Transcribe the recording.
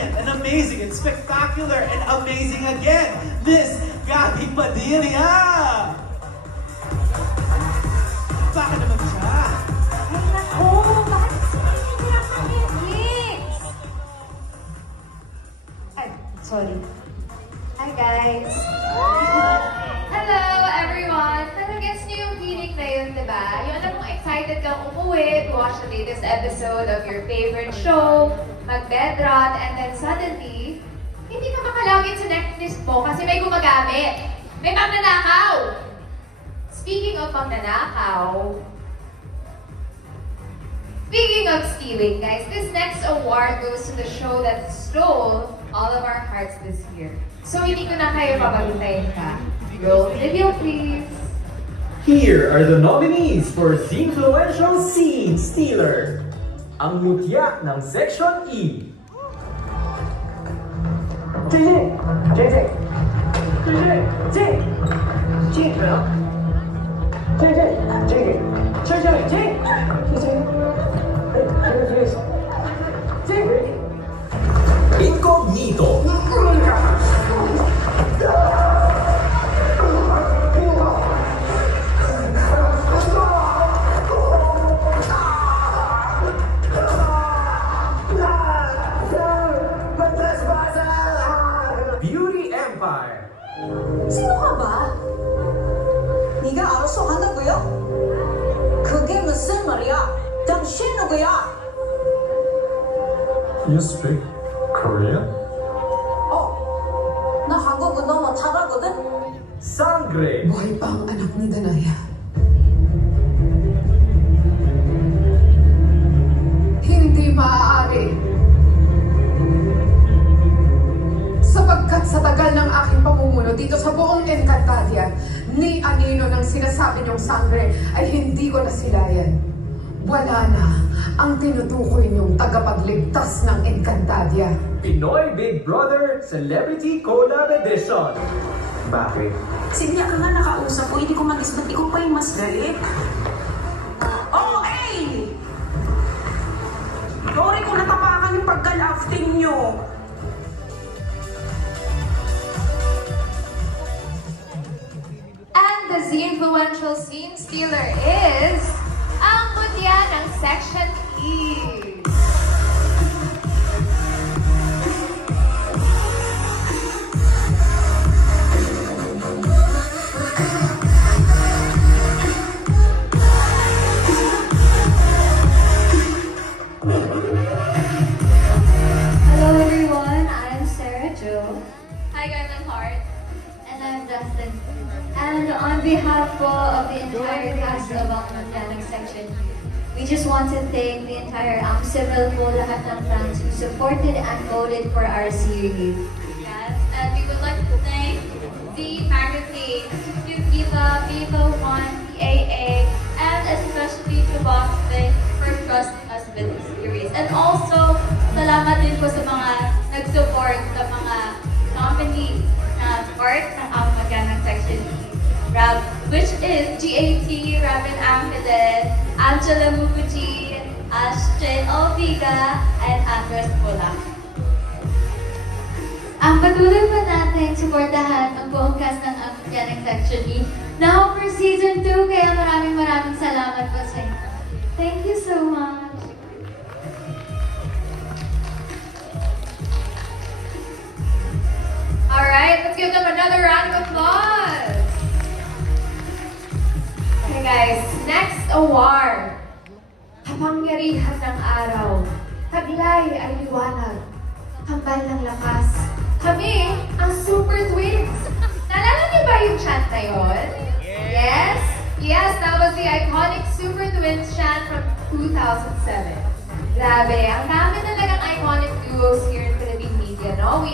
brilliant and amazing and spectacular and amazing again, Miss Gabby Padilla! Bakit naman siya? Ay nako, bakit sinihirap ng Netflix? Ay, sorry. Hi guys! Hello everyone! Pero guess niyo yung feeling na yun, diba? Yung alam mong excited kang umuwi to watch the latest episode of your favorite show, mag-bedrot, and then suddenly, hindi ka makalogin sa Netflix mo kasi may gumagamit. May magnanakaw! Speaking of stealing, guys, this next award goes to the show that stole all of our hearts this year. So hindi ko na kayo papaguntayin pa. Roll video, please. Here are the nominees for Zinfluential Scene Stealer. Ang mutya ng Section E. JJ! JJ! JJ! JJ! JJ! JJ! JJ! JJ! JJ! Incognito. Beauty Empire. Sino ka ba? 네가 알아서 한다고요? 그게 무슨 말이야? 당신 누구야? You speak Korean? 나 한국어 너무 잘하거든? Sangre. Buhay pa ang anak ni Danaya. Hindi maaari. Sapagkat sa tagal ng aking pamumuno dito sa buong Encantadia, ni anino ng sinasabi niyong sangre ay hindi ko nasilayan. Wala na ang tinutukoy niyong tagapagligtas ng Encantadia. Pinoy Big Brother Celebrity Collab Edition. Bakit? Sige ka nga nakausap ko, hindi ko mag-isbat, ikaw pa yung mas galit. Okay! Sorry kung natapakan yung pagka-lafting niyo. And the Zinfluential Scene Stealer is ang mutya ng Section E. Hello everyone, I'm Sarah Jo. Hi guys, I'm Heart. And I'm Justin. And on behalf of the entire cast of ang Mechanic Section, we just want to thank the entire Civil po, lahat ng fans who supported and voted for our series. Yes, and we would like to thank the magazine, to Viva, Viva One, PAA, and especially to Boss Vic for trusting us with this series. And also, salamat din po sa mga nag-support sa mga nominee na part ng ang Mechanic Section E. Rab, which is GAT, Rabin Ampilet, Angela Mukuji, Ashton Olviga, and Andres Pola. Ang patuloy pa natin suportahan ang buong cast ng Mechanic Section E now for Season 2, kaya maraming salamat po sa inyo. Thank you so much! Alright, let's give them another round of applause! Okay guys, next award. Kapangyarihan ng araw. Taglay ay liwanag. Kambal ng lakas. Kami, ang Super Twins. Naalala niyo ba yung chant na yun? Yes? Yes, that was the iconic Super Twins chant from 2007. Grabe, ang dami talagang iconic duos here in Philippine media, no?